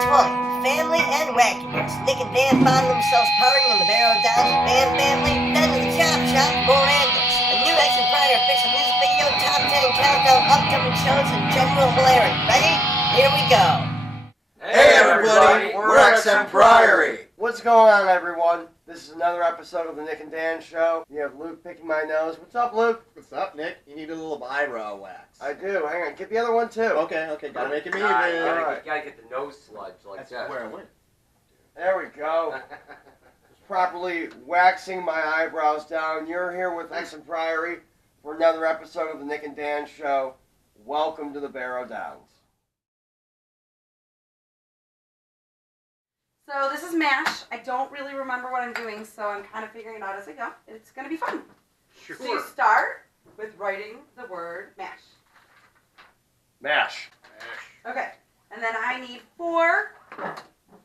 2020, family and wackiness. Nick and Dan find themselves partying in the Barrow Downs band family. Then to the chop shop, more antics. A new Exham Priory official music video, top 10 countdown, upcoming shows, and general hilarity. Ready? Here we go. Hey everybody, we're Exham Priory. What's going on, everyone? This is another episode of the Nick and Dan Show. You have Luke picking my nose. What's up, Luke? What's up, Nick? You need a little eyebrow wax. I do. Hang on. Get the other one, too. Okay, gotta make it even. You gotta get the nose sludge like That's that. where I went. There we go. Just properly waxing my eyebrows down. You're here with Exham Priory for another episode of the Nick and Dan Show. Welcome to the Barrow Downs. So this is MASH. I don't really remember what I'm doing, so I'm kind of figuring it out as I go. It's going to be fun. Sure. So you start with writing the word MASH. Mash. Okay. And then I need 4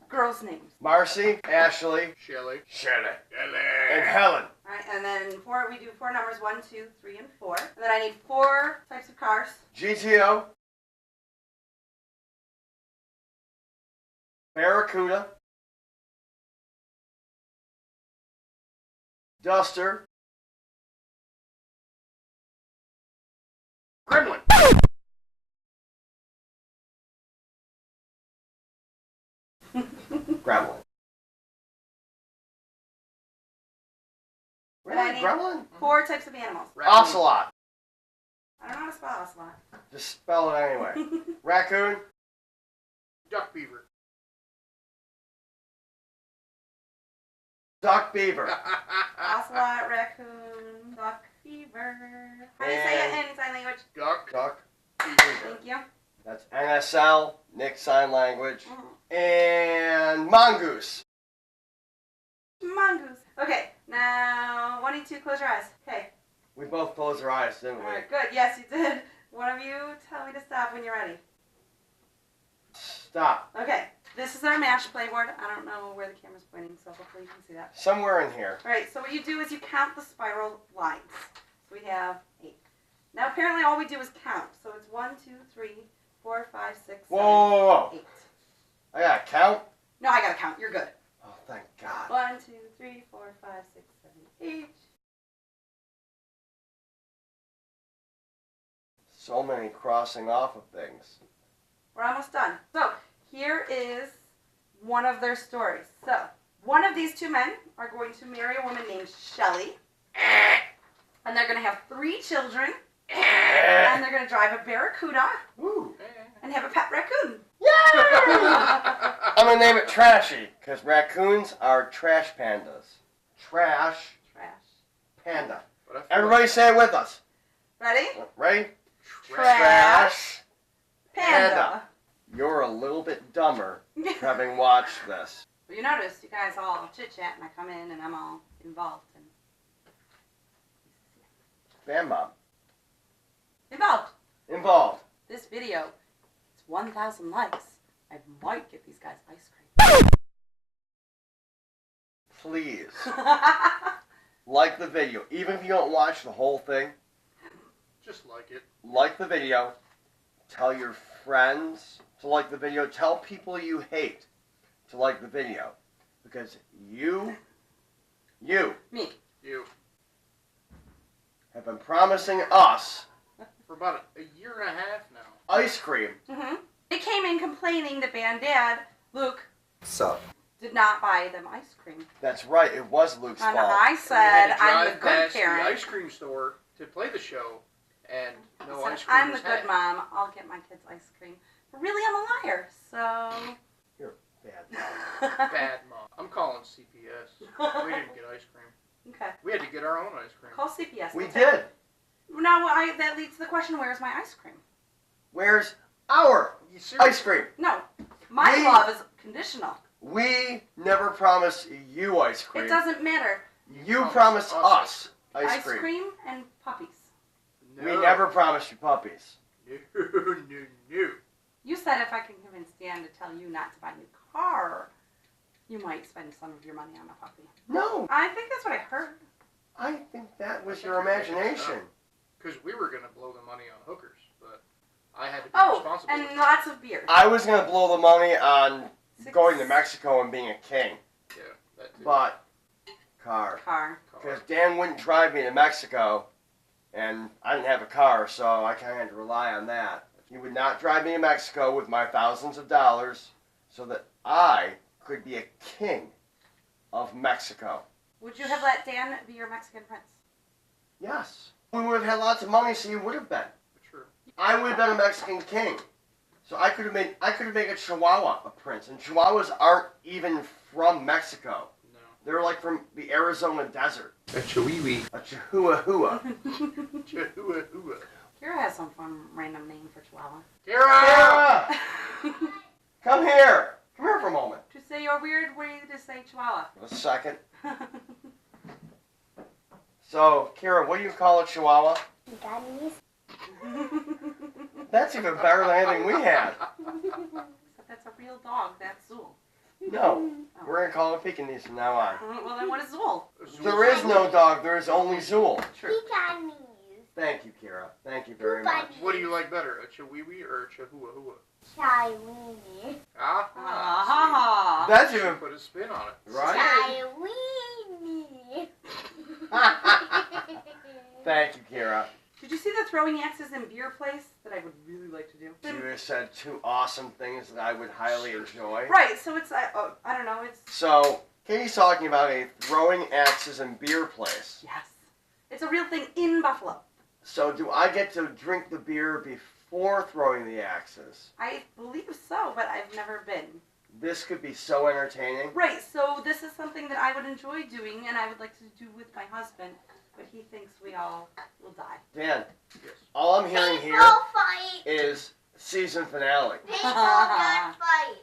girls' names. Marcy, Ashley, Shelly. and Helen. All right. And then we do 4 numbers, 1, 2, 3, and 4. And then I need 4 types of cars. GTO. Barracuda. Duster. Gremlin. Gremlin. And I Really? need Gremlin? 4 types of animals. Ocelot. I don't know how to spell ocelot. Just spell it anyway. Raccoon. Duck beaver. Duck beaver. Ocelot, raccoon, duck, beaver. How do you say it in sign language? Duck. Duck. Beaver. Thank you. That's NSL, Nick Sign Language. Mhm. And mongoose. Mongoose. Okay, now 1 and 2, close your eyes. Okay. We both closed our eyes, didn't we? Alright, good. Yes, you did. One of you tell me to stop when you're ready. Stop. Okay, this is our MASH playboard. I don't know where the camera's pointing, so hopefully you can see that. Somewhere in here. Alright, so what you do is you count the spiral lines. So we have 8. Now apparently all we do is count. So it's 1, 2, 3, 4, 5, 6, 7, Whoa. 8. I gotta count? No, I gotta count. You're good. Oh, thank God. 1, 2, 3, 4, 5, 6, 7, 8. So many crossing off of things. We're almost done. So, here is one of their stories. So, one of these 2 men are going to marry a woman named Shelly. And they're going to have 3 children. And they're going to drive a Barracuda. Woo. And have a pet raccoon. I'm gonna name it Trashy, because raccoons are trash pandas. Trash Trash. panda. What if- Everybody say it with us. Ready? Ready? Trash. Panda. You're a little bit dumber for having watched this. You notice you guys all chit-chat and I come in and I'm all involved. Bam Bob. Involved. This video, it's 1,000 likes. I might get these guys ice cream. Please. Like the video. Even if you don't watch the whole thing, Just like it. like the video. Tell your friends to like the video. Tell people you hate to like the video. Because you Me. You. have been promising us For about a year and a half now. ice cream. Mm-hmm. They came in complaining that Dad, Luke, So, did not buy them ice cream. That's right, it was Luke's And fault. I We said, had to I'm the drive good past parent. the ice cream store to play the show, and no I ice said, cream I'm the was good had. mom. I'll get my kids ice cream. But really, I'm a liar. So. Bad. Bad mom. I'm calling CPS. We didn't get ice cream. Okay. We had to get our own ice cream. Call CPS. We That's did. it. Now, that leads to the question, where's my ice cream? Where's our You serious? ice cream? No. My We- love is conditional. We never promised you ice cream. It doesn't matter. You Promised promised us us ice cream. and puppies. No. We never promised you puppies. No. You said if I can convince Dan to tell you not to buy a new car, you might spend some of your money on a puppy. No, I think that's what I heard. I think that was your imagination. Because we were going to blow the money on hookers, but I had to be Oh, responsible. and lots of beer. I was going to blow the money on going to Mexico and being a king. Yeah, that too. But car. Because Dan wouldn't drive me to Mexico, and I didn't have a car, so I kind of had to rely on that. He would not drive me to Mexico with my thousands of dollars so that I could be a king of Mexico. Would you have let Dan be your Mexican prince? Yes. We would have had lots of money, so you would have been. True. I would have been a Mexican king. So I could have made a Chihuahua a prince. And Chihuahuas aren't even from Mexico. No. They're like from the Arizona desert. A chihuahua. A Chihuahua. Chihuahua. Kira has some fun random name for Chihuahua. Kira! Kira! Come here! Come here for a moment. To say your weird way to say Chihuahua. A second. So, Kira, what do you call a Chihuahua? That's even better than anything we had. That's a real dog. That's Zool. No. We're going to call it Pekingese from now on. Well, then what is Zool? There is no dog. There is only Zool. True. Thank you, Kira. Thank you very much. What do you like better, a chihuahua or a chihuahua? Chihuahua. Ah, That's you even put a spin on it. right. Chihuahua. Thank you, Kira. Did you see the throwing axes in beer place that I would really like to do? You have said two awesome things that I would highly enjoy. Right, so it's, I don't know, it's... So, Katie's talking about a throwing axes and beer place. Yes. It's a real thing in Buffalo. So, do I get to drink the beer before throwing the axes? I believe so, but I've never been. This could be so entertaining. Right, so this is something that I would enjoy doing and I would like to do with my husband, but he thinks we all will die. Dan, Yes. all I'm hearing here Fight. is season finale. Paintball gun fight.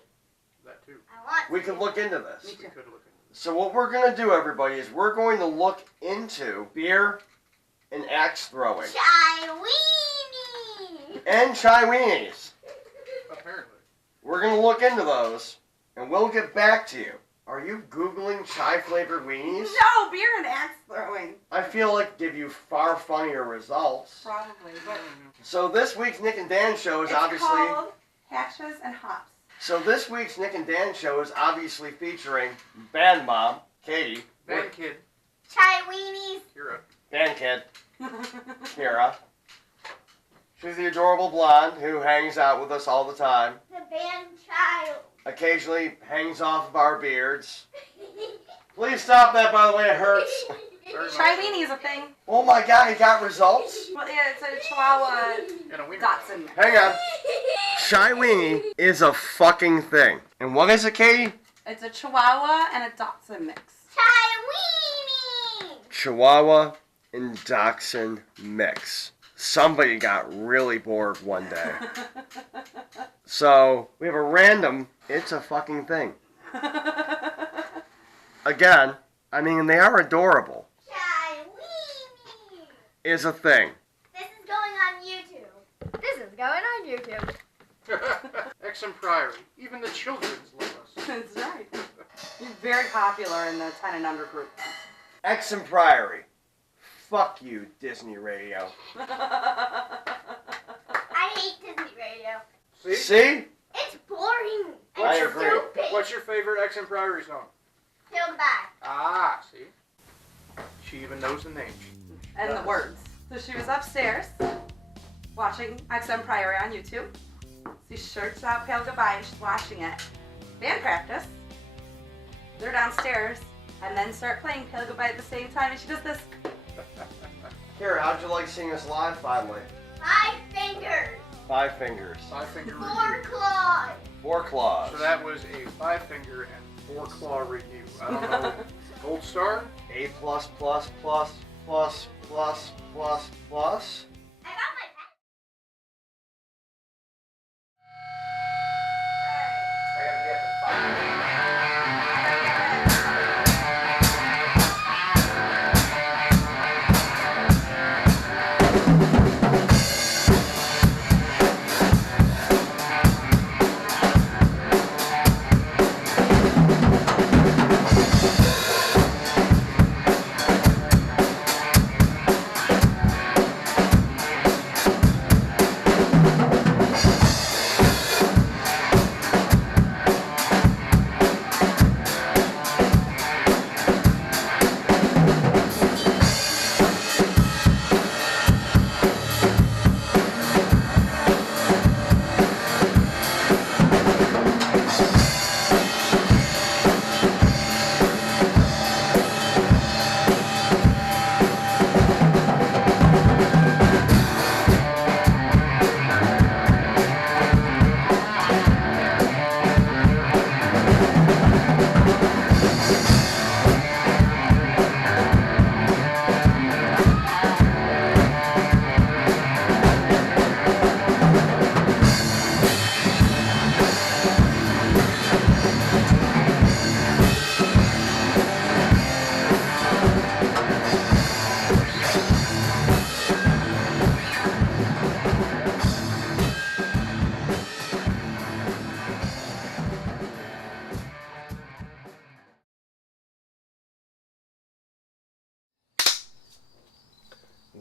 That too. I want We to. could look into this. Me We too. could look into So what we're going to do, everybody, is we're going to look into beer and axe throwing. Chihuahua. And chai weenies. this. Apparently. We're going to look into those, and we'll get back to you. Are you Googling chai-flavored weenies? No, beer and axe throwing. I feel like give you far funnier results. Probably, but So this week's Nick and Dan show is it's obviously... called Hatches and Hops. So this week's Nick and Dan show is obviously featuring Band Mom, Katie, Band Kid. Chihuahuas. Kira. Band Kid, Kira. She's the adorable blonde who hangs out with us all the time. The band child. Occasionally hangs off of our beards. Please stop that, by the way, it hurts. Very much Chai so. weenie is a thing. Oh my god, he got results? Well, yeah, it's a Chihuahua And a wiener. Dotson. Hang on. Chai weenie is a fucking thing. And what is it, Katie? It's a Chihuahua and a Dotson mix. Chihuahua. Chihuahua and Dachshund mix. Somebody got really bored one day. So, we have a random, it's a fucking thing. Again, I mean, they are adorable. Chihuahua. Is a thing. This is going on YouTube. This is going on YouTube. Exham Priory. Even the children's love us. That's right. He's very popular in the 10 and under group. Exham Priory. Fuck you, Disney Radio. I hate Disney Radio. See? See? It's boring. I And agree. stupid. What's your favorite Exham Priory song? Peel the back. Ah, see? She even knows the name. And the words. So she was upstairs watching XM Priory on YouTube. She searched out Pale Goodbye and she's watching it. Band practice. They're downstairs and then start playing Pale Goodbye at the same time and she does this. Kara, how'd you like seeing us live finally? 5 fingers. 5 fingers. 5-finger 4 review. claws. 4 claws. So that was a 5-finger and 4-claw review. I don't know. Gold star? A plus plus plus plus plus plus plus. I got my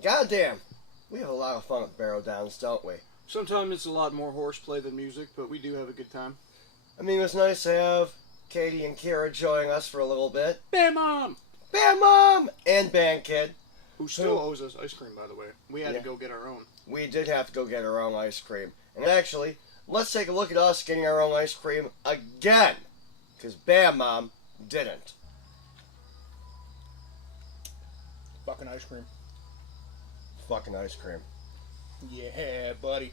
Goddamn, we have a lot of fun at Barrow Downs, don't we? Sometimes it's a lot more horseplay than music, but we do have a good time. I mean, it was nice to have Katie and Kira join us for a little bit. Bam Mom! Bam Mom! And Band Kid. Who still owes us ice cream, by the way. We had to go get our own. We did have to go get our own ice cream. And actually, let's take a look at us getting our own ice cream again. Because Bam Mom didn't. Fucking ice cream. Fucking ice cream. Yeah, buddy.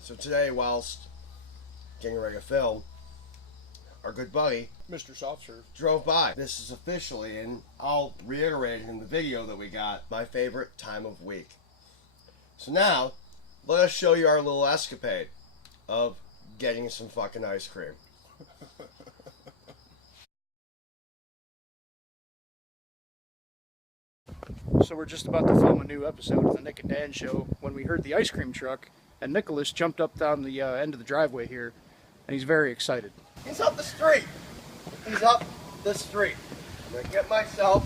So today, whilst getting ready to film, our good buddy Mr. Soft Serve. drove by. This is officially, and I'll reiterate it in the video that we got, my favorite time of week. So now, let us show you our little escapade of getting some fucking ice cream. So we're just about to film a new episode of the Nick and Dan Show when we heard the ice cream truck, and Nicholas jumped up down the end of the driveway here, and he's very excited. He's up the street. He's up the street. I'm gonna get myself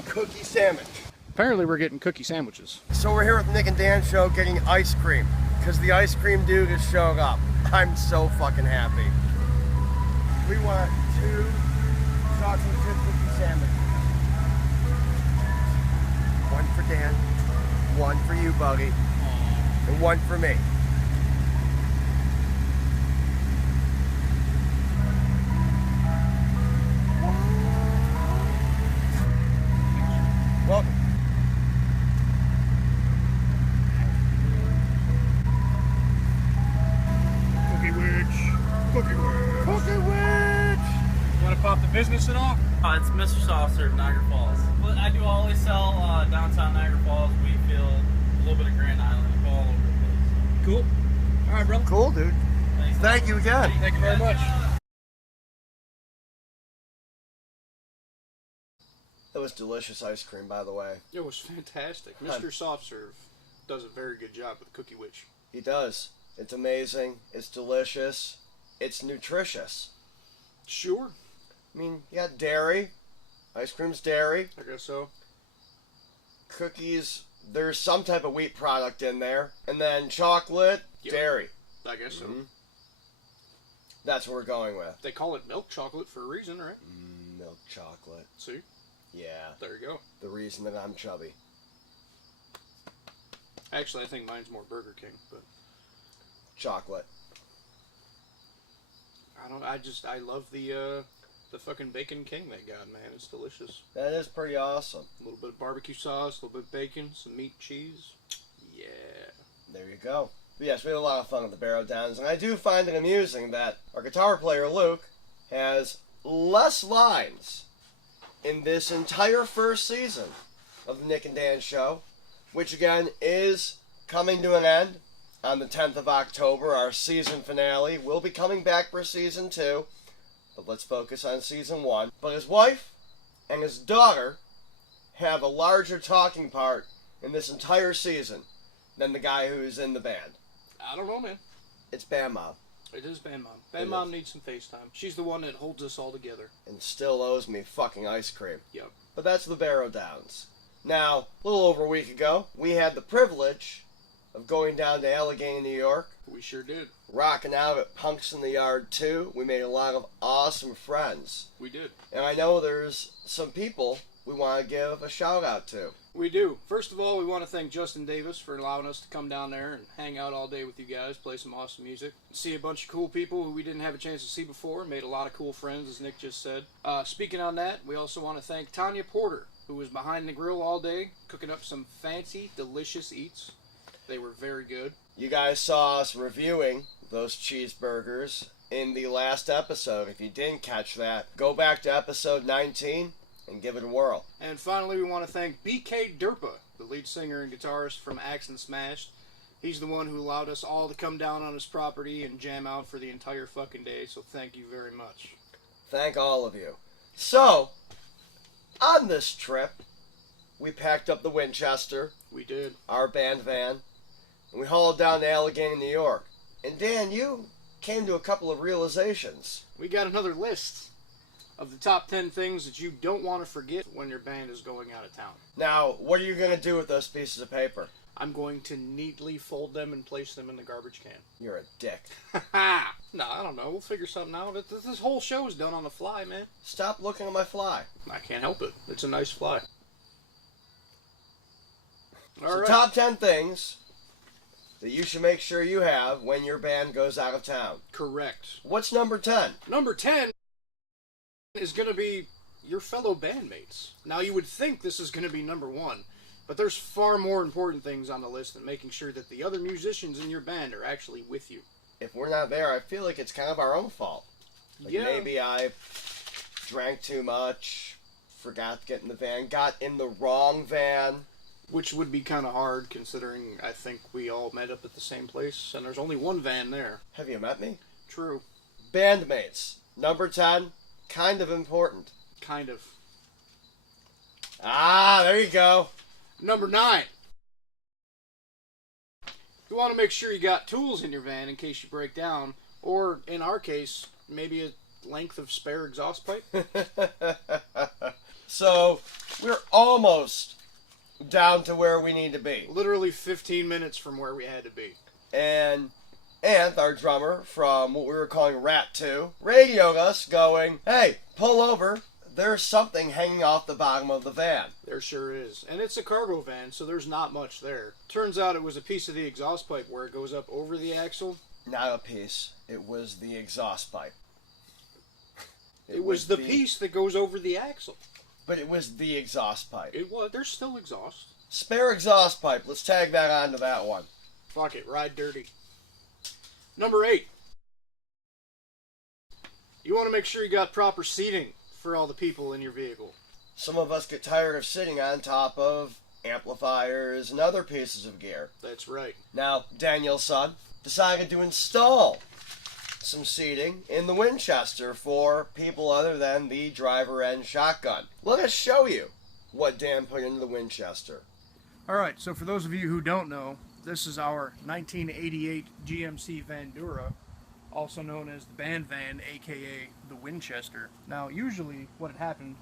a cookie sandwich. Apparently we're getting cookie sandwiches. So we're here with the Nick and Dan Show getting ice cream. Because the ice cream dude is showing up. I'm so fucking happy. We want 2 chocolate chip cookie sandwiches. 1 for Dan, 1 for you, Buggy, and 1 for me. Welcome. Cookie Witch! Cookie Witch! Cookie Witch! Want to pop the business and all? It's Mr. Soft Serve, Niagara Falls. But I do always sell downtown Niagara Falls, Wheatfield, a little bit of Grand Island. I go all over the place. Cool. All right, brother. Cool, dude. Thanks. Thank you again. Thank you very much. That was delicious ice cream, by the way. It was fantastic. Mr. Soft Serve does a very good job with Cookie Witch. He does. It's amazing. It's delicious. It's nutritious. Sure. I mean, you got dairy. Ice cream's dairy. I guess so. Cookies, there's some type of wheat product in there. And then chocolate, Yep. dairy. I guess so. Mhm. That's what we're going with. They call it milk chocolate for a reason, right? Milk chocolate. See? Yeah, There you go. the reason that I'm chubby. Actually, I think mine's more Burger King, but Chocolate. I love the fucking Bacon King they got, man. It's delicious. That is pretty awesome. A little bit of barbecue sauce, a little bit of bacon, some meat, cheese. Yeah. There you go. But yes, we had a lot of fun at the Barrow Downs, and I do find it amusing that our guitar player, Luke, has less lines in this entire first season of the Nick and Dan Show, which again is coming to an end on the 10th of October. Our season finale will be coming back for season 2, but let's focus on season 1. But his wife and his daughter have a larger talking part in this entire season than the guy who's in the band. I don't know, man. It's Bam Mom, It is Bam Mom. Bam It Mom is. needs some FaceTime. She's the one that holds us all together. and still owes me fucking ice cream. Yep. But that's the Barrow Downs. Now, a little over a week ago, we had the privilege of going down to Allegheny, New York, We sure did. rocking out at Punks in the Yard 2. We made a lot of awesome friends. We did. And I know there's some people we want to give a shout out to. We do. First of all, we want to thank Justin Davis for allowing us to come down there and hang out all day with you guys, play some awesome music, see a bunch of cool people who we didn't have a chance to see before, made a lot of cool friends, as Nick just said. Speaking on that, we also want to thank Tanya Porter, who was behind the grill all day, cooking up some fancy, delicious eats. They were very good. You guys saw us reviewing those cheeseburgers in the last episode. If you didn't catch that, go back to episode 19 and give it a whirl. And finally, we want to thank BK Derpa, the lead singer and guitarist from Axe and Smashed. He's the one who allowed us all to come down on his property and jam out for the entire fucking day, so thank you very much. Thank all of you. So, on this trip, we packed up the Winchester, We did. our band van, and we hauled down to Allegheny, New York. And Dan, you came to a couple of realizations. We got another list. of the top 10 things that you don't want to forget when your band is going out of town. Now, what are you going to do with those pieces of paper? I'm going to neatly fold them and place them in the garbage can. You're a dick. No, I don't know. We'll figure something out. This whole show is done on the fly, man. Stop looking at my fly. I can't help it. It's a nice fly. All So right. top 10 things that you should make sure you have when your band goes out of town. Correct. What's number 10? Number 10 is going to be your fellow bandmates. Now, you would think this is going to be number 1, but there's far more important things on the list than making sure that the other musicians in your band are actually with you. If we're not there, I feel like it's kind of our own fault. Like Yeah. maybe I drank too much, forgot to get in the van, got in the wrong van. Which would be kind of hard considering I think we all met up at the same place, and there's only one van there. Have you met me? True. Bandmates. Number 10, kind of important. Kind of. Ah, there you go. Number 9. You want to make sure you got tools in your van in case you break down, or in our case, maybe a length of spare exhaust pipe. So, we're almost down to where we need to be. Literally 15 minutes from where we had to be. And Anth, our drummer from what we were calling Rat 2, radioed us going, hey, pull over. There's something hanging off the bottom of the van. There sure is. And it's a cargo van, so there's not much there. Turns out it was a piece of the exhaust pipe where it goes up over the axle. Not a piece. It was the exhaust pipe. It was the piece that goes over the axle. But it was the exhaust pipe. It was. There's still exhaust. Spare exhaust pipe. Let's tag that onto that one. Fuck it. Ride dirty. Number 8. You want to make sure you got proper seating for all the people in your vehicle. Some of us get tired of sitting on top of amplifiers and other pieces of gear. That's right. Now, Daniel's son decided to install some seating in the Winchester for people other than the driver and shotgun. Let us show you what Dan put into the Winchester. Alright, so for those of you who don't know, this is our 1988 GMC Vandura, also known as the band van, aka the Winchester. Now, usually what had happened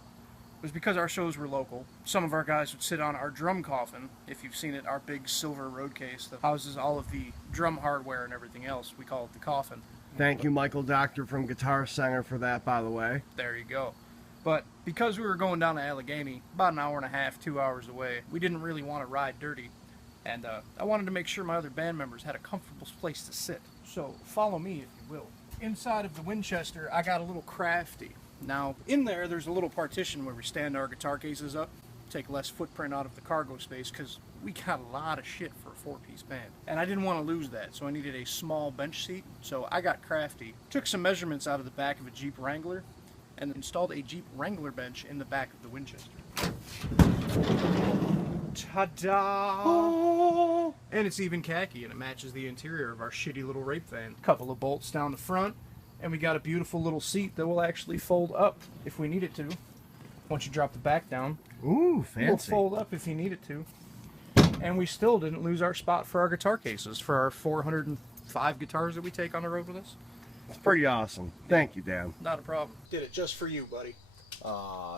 was because our shows were local, some of our guys would sit on our drum coffin, if you've seen it, our big silver road case that houses all of the drum hardware and everything else. We call it the coffin. Thank you, Michael Doctor from Guitar Center, for that, by the way. There you go. But because we were going down to Allegheny, about an hour and a half, 2 hours away, we didn't really want to ride dirty. And I wanted to make sure my other band members had a comfortable place to sit. So follow me, if you will. Inside of the Winchester, I got a little crafty. Now, in there's a little partition where we stand our guitar cases up, take less footprint out of the cargo space, because we got a lot of shit for a 4-piece band. And I didn't want to lose that, so I needed a small bench seat. So I got crafty, took some measurements out of the back of a Jeep Wrangler, and installed a Jeep Wrangler bench in the back of the Winchester. Ta-da! Oh. And it's even khaki, and it matches the interior of our shitty little rape van. Couple of bolts down the front, and we got a beautiful little seat that will actually fold up if we need it to. Once you drop the back down, Ooh, it will fold up if you need it to. And we still didn't lose our spot for our guitar cases for our 405 guitars that we take on the road with us. It's pretty awesome. Thank you, Dan. Not a problem. Did it just for you, buddy.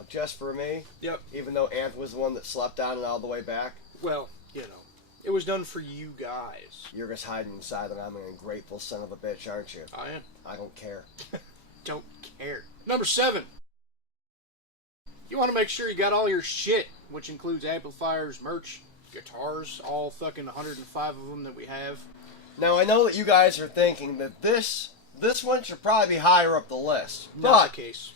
Just for me? Yep. Even though Anth was the one that slept on it all the way back? Well, you know, it was done for you guys. You're just hiding inside that I'm an ungrateful son of a bitch, aren't you? I am. I don't care. Don't care. Number 7. You want to make sure you got all your shit, which includes amplifiers, merch, guitars, all fucking 105 of them that we have. Now, I know that you guys are thinking that this one should probably be higher up the list. Not the case.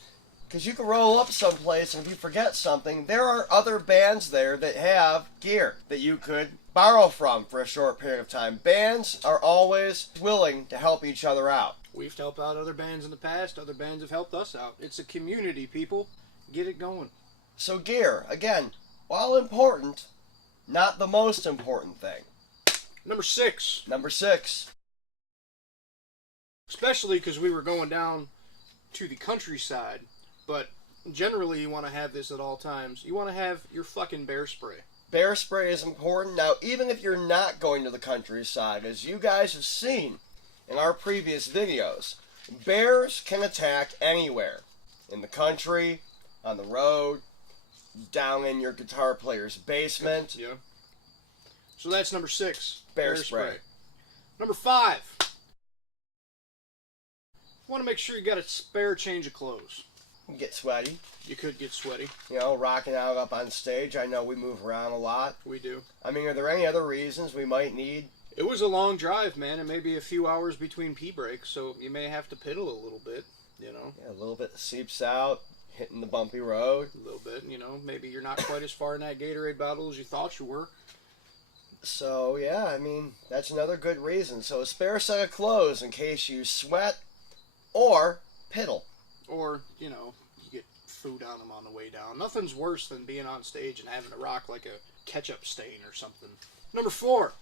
Because you can roll up someplace and if you forget something, there are other bands there that have gear that you could borrow from for a short period of time. Bands are always willing to help each other out. We've helped out other bands in the past. Other bands have helped us out. It's a community, people. Get it going. So gear, again, while important, not the most important thing. Number 6. Number 6. Especially because we were going down to the countryside. But generally you want to have this at all times. You want to have your fucking bear spray. Bear spray is important. Now, even if you're not going to the countryside, as you guys have seen in our previous videos, bears can attack anywhere. in the country, on the road, down in your guitar player's basement. Yeah. So that's number 6. Bear spray. Number 5. You want to make sure you got a spare change of clothes. You get sweaty. You could get sweaty. You know, rocking out up on stage. I know we move around a lot. We do. I mean, are there any other reasons we might need? It was a long drive, man, and maybe a few hours between pee breaks, so you may have to piddle a little bit, you know. Yeah, a little bit seeps out, hitting the bumpy road. A little bit, you know. Maybe you're not quite as far in that Gatorade bottle as you thought you were. So, yeah, I mean, that's another good reason. So, a spare set of clothes in case you sweat or piddle. Or, you know, you get food on them on the way down. Nothing's worse than being on stage and having to rock like a ketchup stain or something. Number 4.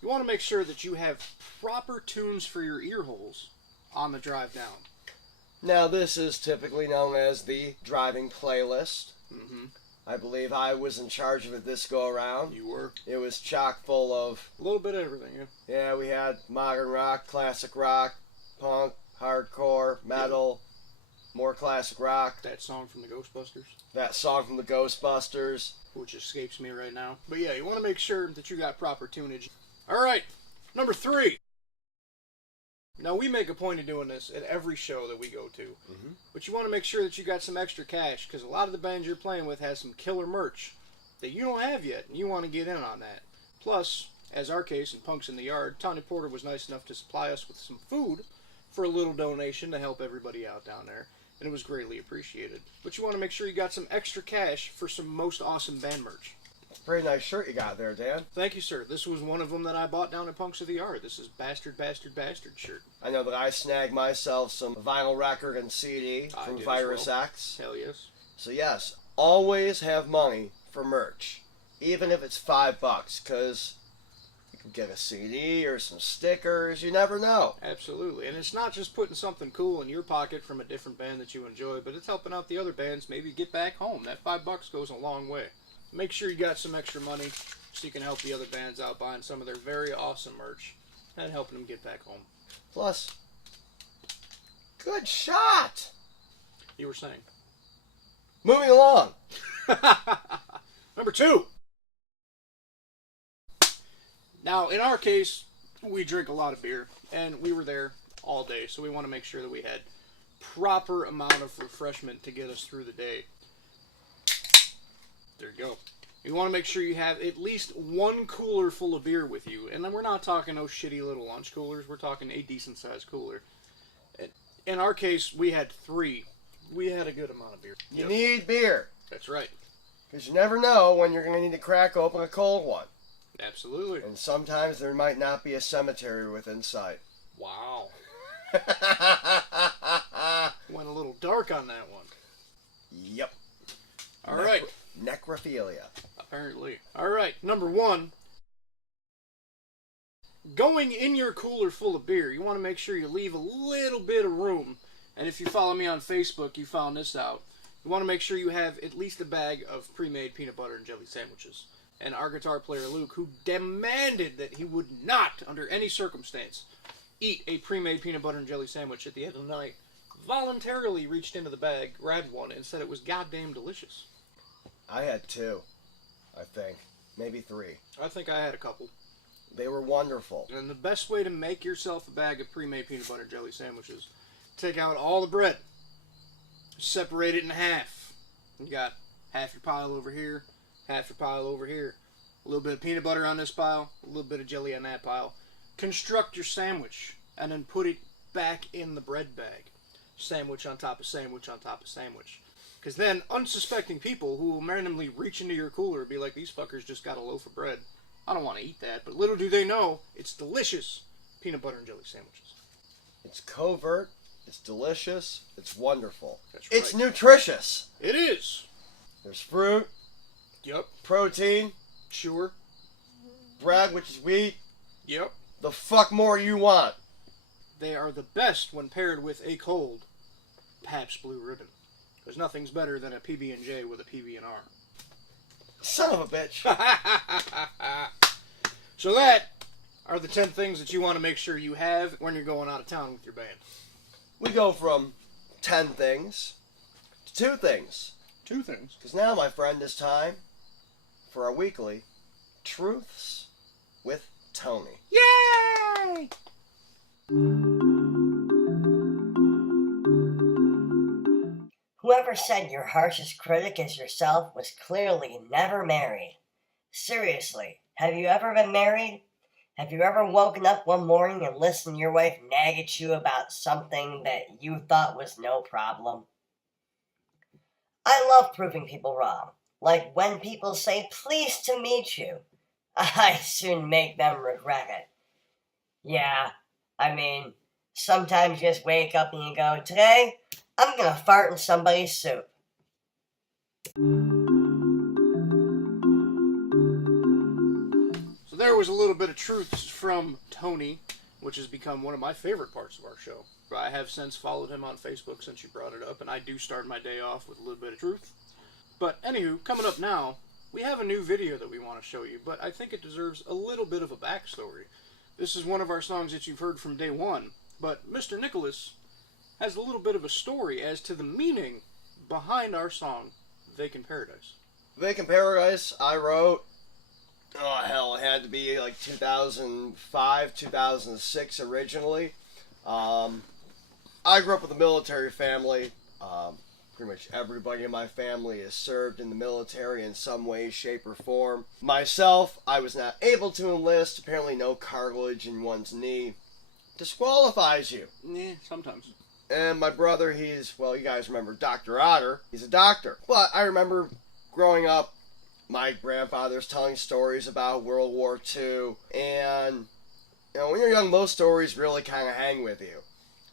You want to make sure that you have proper tunes for your ear holes on the drive down. Now, this is typically known as the driving playlist. Mm-hmm. I believe I was in charge of it this go-around. You were. It was chock full of... A little bit of everything, yeah. Yeah, we had modern rock, classic rock, punk, hardcore, metal, more classic rock. That song from the Ghostbusters. That song from the Ghostbusters. Which escapes me right now. But yeah, you want to make sure that you got proper tunage. Alright, number 3. Now, we make a point of doing this at every show that we go to. Mm-hmm. But you want to make sure that you got some extra cash, because a lot of the bands you're playing with has some killer merch that you don't have yet, and you want to get in on that. Plus, as our case in Punks in the Yard, Tony Porter was nice enough to supply us with some food for a little donation to help everybody out down there, and it was greatly appreciated. But you want to make sure you got some extra cash for some most awesome band merch. Pretty nice shirt you got there, Dan. Thank you, sir. This was one of them that I bought down at Punks of the Yard. This is Bastard, Bastard, Bastard shirt. I know that I snagged myself some vinyl record and CD I from did as Virus well. X. Hell yes. So yes, always have money for merch, even if it's $5, because you can get a CD or some stickers. You never know. Absolutely. And it's not just putting something cool in your pocket from a different band that you enjoy, but it's helping out the other bands maybe get back home. That $5 goes a long way. Make sure you got some extra money so you can help the other bands out buying some of their very awesome merch and helping them get back home. Plus, good shot. You were saying. Moving along. Number 2. Now, in our case, we drink a lot of beer, and we were there all day, so we want to make sure that we had proper amount of refreshment to get us through the day. There you go. You want to make sure you have at least one cooler full of beer with you. And then we're not talking no shitty little lunch coolers. We're talking a decent-sized cooler. In our case, we had 3. We had a good amount of beer. You need beer. That's right. Because you never know when you're going to need to crack open a cold one. Absolutely. And sometimes there might not be a cemetery within sight. Wow. Went a little dark on that one. Yep. All right. Necrophilia. Apparently. All right. Number 1. Going in your cooler full of beer, you want to make sure you leave a little bit of room. And if you follow me on Facebook, you found this out. You want to make sure you have at least a bag of pre-made peanut butter and jelly sandwiches. And our guitar player, Luke, who demanded that he would not, under any circumstance, eat a pre-made peanut butter and jelly sandwich at the end of the night, voluntarily reached into the bag, grabbed one, and said it was goddamn delicious. I had 2, I think. Maybe 3. I think I had a couple. They were wonderful. And the best way to make yourself a bag of pre-made peanut butter and jelly sandwiches, take out all the bread, separate it in half. You got half your pile over here, half your pile over here. A little bit of peanut butter on this pile, a little bit of jelly on that pile. Construct your sandwich, and then put it back in the bread bag. Sandwich on top of sandwich on top of sandwich. Because then, unsuspecting people who will randomly reach into your cooler and be like, these fuckers just got a loaf of bread. I don't want to eat that. But little do they know, it's delicious peanut butter and jelly sandwiches. It's covert. It's delicious. It's wonderful. That's right. It's nutritious. It is. There's fruit, Yep. protein, Sure. bread, which is wheat. Yep. The fuck more you want. They are the best when paired with a cold Pabst Blue Ribbon. Because nothing's better than a PB&J with a PB&R. Son of a bitch. So that are the 10 things that you want to make sure you have when you're going out of town with your band. We go from 10 things to 2 things. 2 things. Because now, my friend, it's time for our weekly Truths with Tony. Yay! Whoever said your harshest critic is yourself was clearly never married. Seriously, have you ever been married? Have you ever woken up one morning and listened to your wife nag at you about something that you thought was no problem? I love proving people wrong. Like when people say, "Pleased to meet you," I soon make them regret it. Yeah, I mean, sometimes you just wake up and you go, "Today, I'm gonna fart in somebody's soup." So there was a little bit of truths from Tony, which has become one of my favorite parts of our show. I have since followed him on Facebook since you brought it up, and I do start my day off with a little bit of truth. But anywho, coming up now, we have a new video that we want to show you, but I think it deserves a little bit of a backstory. This is one of our songs that you've heard from day one, but Mr. Nicholas has a little bit of a story as to the meaning behind our song, Vacant Paradise. Vacant Paradise, I wrote, oh hell, it had to be like 2005, 2006 originally. I grew up with a military family. Pretty much everybody in my family has served in the military in some way, shape, or form. Myself, I was not able to enlist. Apparently no cartilage in one's knee disqualifies you. Yeah, sometimes. And my brother, well, you guys remember Dr. Otter. He's a doctor. But I remember growing up, my grandfather's telling stories about World War II. And, you know, when you're young, those stories really kind of hang with you.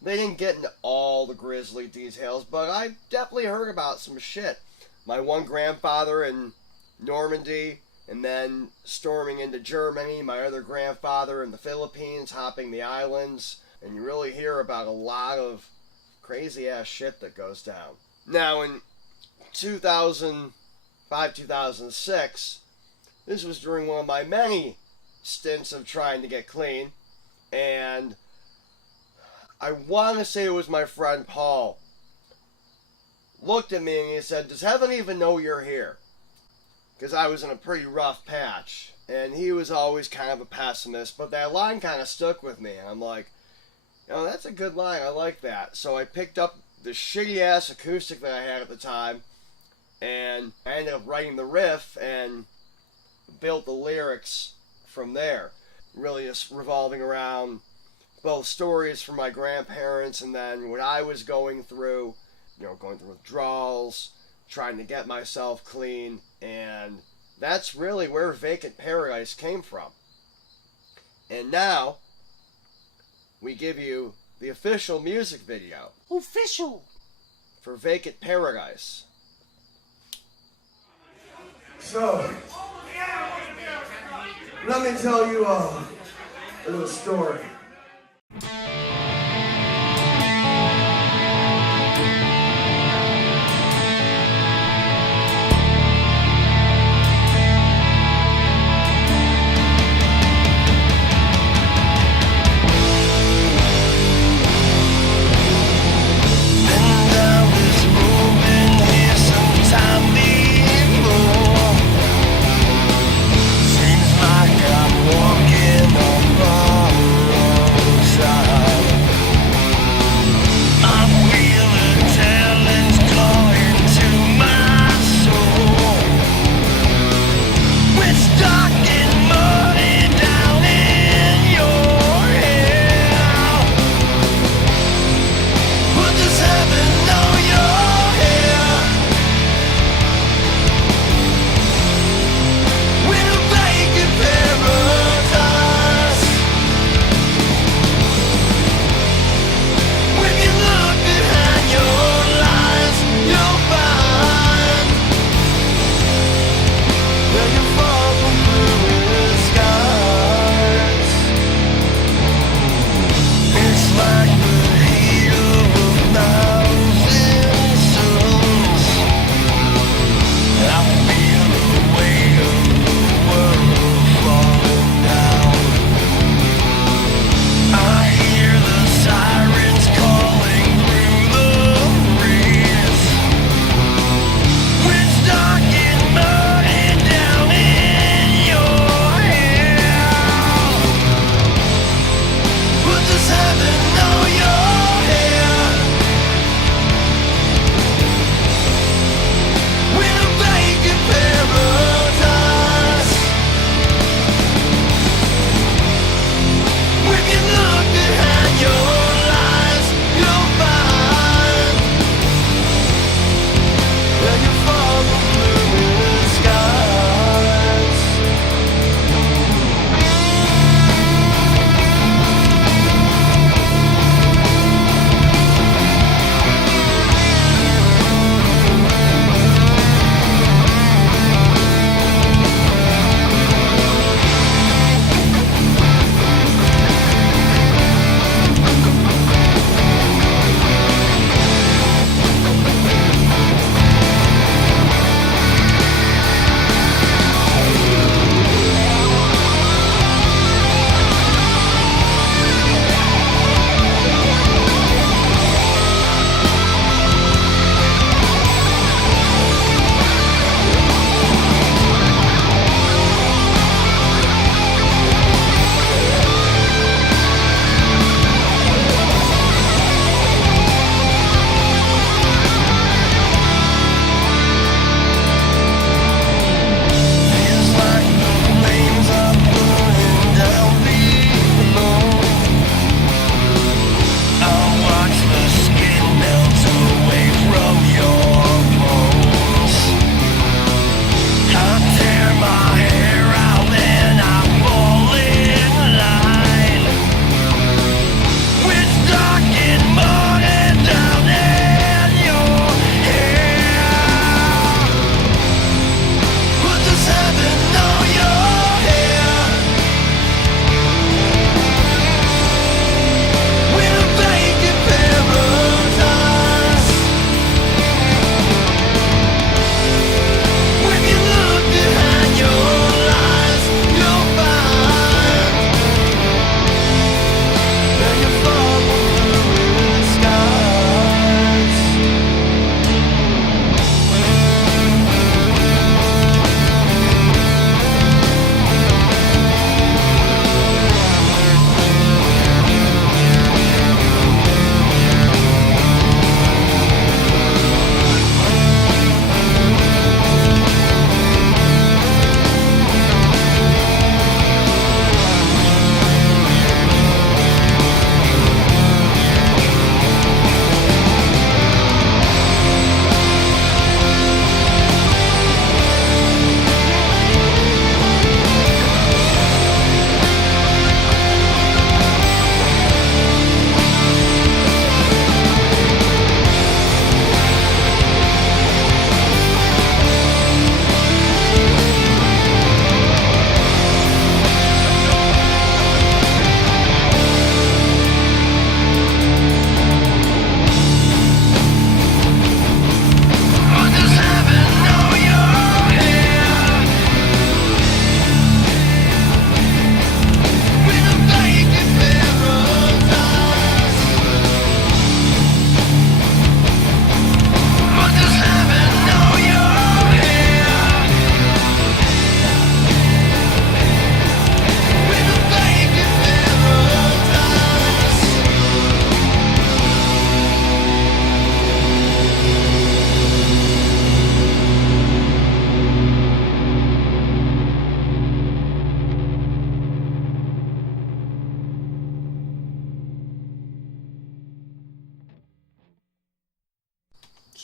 They didn't get into all the grisly details, but I definitely heard about some shit. My one grandfather in Normandy, and then storming into Germany. My other grandfather in the Philippines, hopping the islands. And you really hear about a lot of crazy-ass shit that goes down. Now, in 2005, 2006, this was during one of my many stints of trying to get clean, and I want to say it was my friend Paul looked at me and he said, "Does heaven even know you're here?" Because I was in a pretty rough patch, and he was always kind of a pessimist, but that line kind of stuck with me, and I'm like, you know, that's a good line, I like that. So I picked up the shitty-ass acoustic that I had at the time, and I ended up writing the riff and built the lyrics from there. Really just revolving around both stories from my grandparents and then what I was going through, you know, going through withdrawals, trying to get myself clean, and that's really where Vacant Paradise came from. And now, we give you the official music video. Official! For Vacant Paradise. So, let me tell you a little story. Seems like I'm walking on borrowed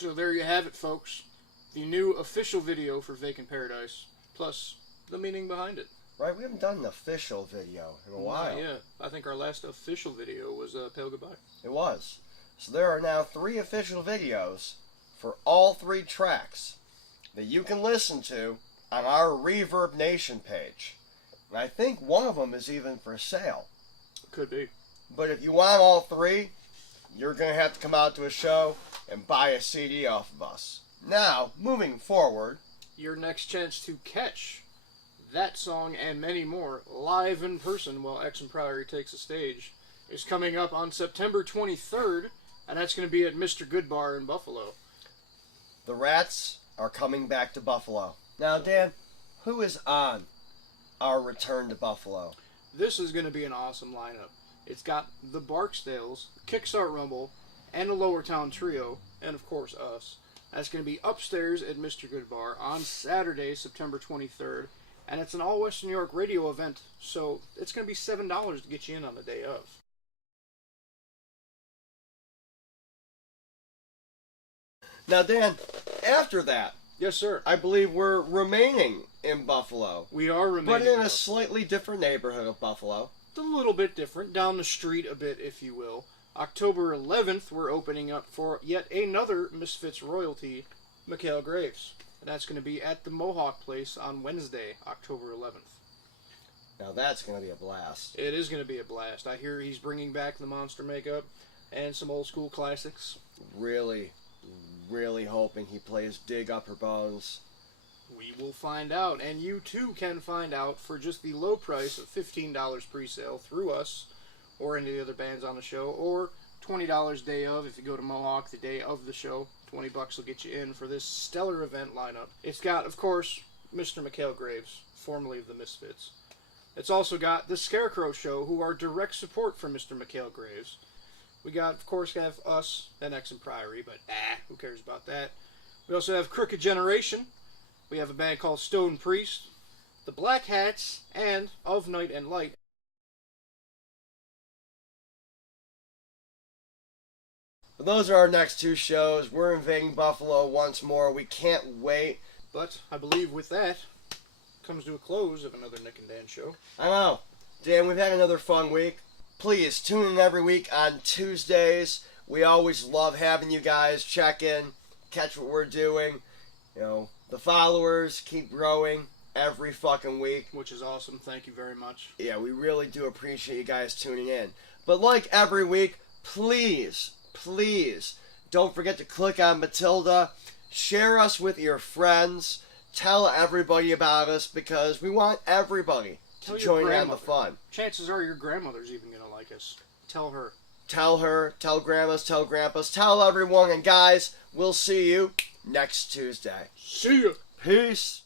So there you have it, folks. The new official video for Vacant Paradise, plus the meaning behind it. Right, we haven't done an official video in a while. Yeah, I think our last official video was Pale Goodbye. It was. So there are now 3 official videos for all 3 tracks that you can listen to on our Reverb Nation page. And I think one of them is even for sale. Could be. But if you want all 3, you're going to have to come out to a show and buy a CD off of us. Now, moving forward, Your next chance to catch that song and many more live in person while Exham Priory takes the stage is coming up on September 23rd, and that's going to be at Mr. Good Bar in Buffalo. the Rats are coming back to Buffalo. Now, Dan, who is on our return to Buffalo? This is going to be an awesome lineup. It's got the Barksdales, Kickstart Rumble, and the Lower Town Trio, and of course us. That's going to be upstairs at Mr. Good Bar on Saturday, September 23rd, and it's an all Western New York radio event, so it's going to be $7 to get you in on the day of. Now, Dan, after that, Yes, sir. I believe we're remaining in Buffalo, We are remaining. but in a slightly different neighborhood of Buffalo. It's a little bit different, down the street a bit, if you will. October 11th, we're opening up for yet another Misfits royalty, Mikhail Graves. And that's going to be at the Mohawk Place on Wednesday, October 11th. Now, that's going to be a blast. It is going to be a blast. I hear he's bringing back the monster makeup and some old school classics. Really, really hoping he plays Dig Up Her Bones. We will find out, and you too can find out for just the low price of $15 pre-sale through us or any of the other bands on the show, or $20 day of if you go to Mohawk the day of the show. $20 will get you in for this stellar event lineup. It's got, of course, Mr. Mikhail Graves, formerly of the Misfits. It's also got the Scarecrow Show, who are direct support for Mr. Mikhail Graves. We got, of course, have us and Exham Priory, but who cares about that? We also have Crooked Generation. We have a band called Stone Priest, the Black Hats, and Of Night and Light. But those are our next 2 shows. We're invading Buffalo once more. We can't wait. But I believe with that comes to a close of another Nick and Dan show. I know. Dan, we've had another fun week. Please tune in every week on Tuesdays. We always love having you guys check in, catch what we're doing. You know, the followers keep growing every fucking week. Which is awesome. Thank you very much. Yeah, we really do appreciate you guys tuning in. But like every week, please, please, don't forget to click on Matilda. Share us with your friends. Tell everybody about us because we want everybody to join in on the fun. Chances are your grandmother's even going to like us. Tell her. Tell her, tell grandmas, tell grandpas, tell everyone. And guys, we'll see you next Tuesday. See ya. Peace.